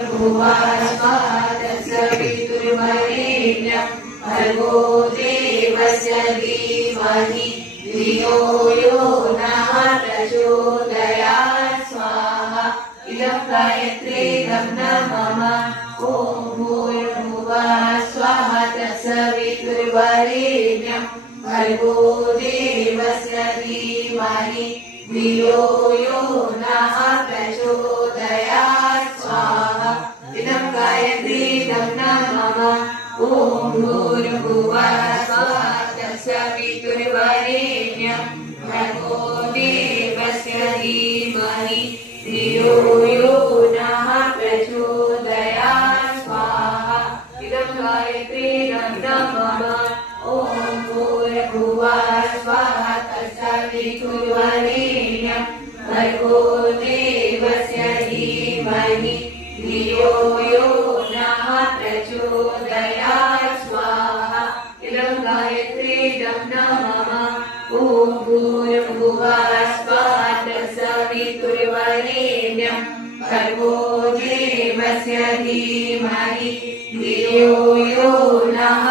भुवास्मादसवितुर्वरेण्यं भर्गो देवस्य धीमहि धियो यो नः प्रचोदयात् स्वाहा। इदं गायत्रीदं न मम ॐ भूर्भुवः स्वः तत्सवितुर्वरेण्यं भर्गो देवस्य धीमहि धियो यो नः प्रचोदयात् स्वाहा। इदं गायत्रीदं न मम ॐ भूर्भुवः स्वः तत्सवितुर्वरेण्यं भर्गो देवस्य धीमहि धियो यो नः प्रचोदयात् स्वाहा। इदं गायत्रीदं न मम ॐ भूर्भुवः स्वः तत्सवितुर्वरेण्यं भर्गो देवस्य धीमहि धियो यो नः प्रचोदयात् स्वाहा। इदं गायत्रीदं न मम ॐ भूर्भुवः स्वः तत्सवितुर्वरेण्यं भर्गो देवस्य धीमहि धियो यो नः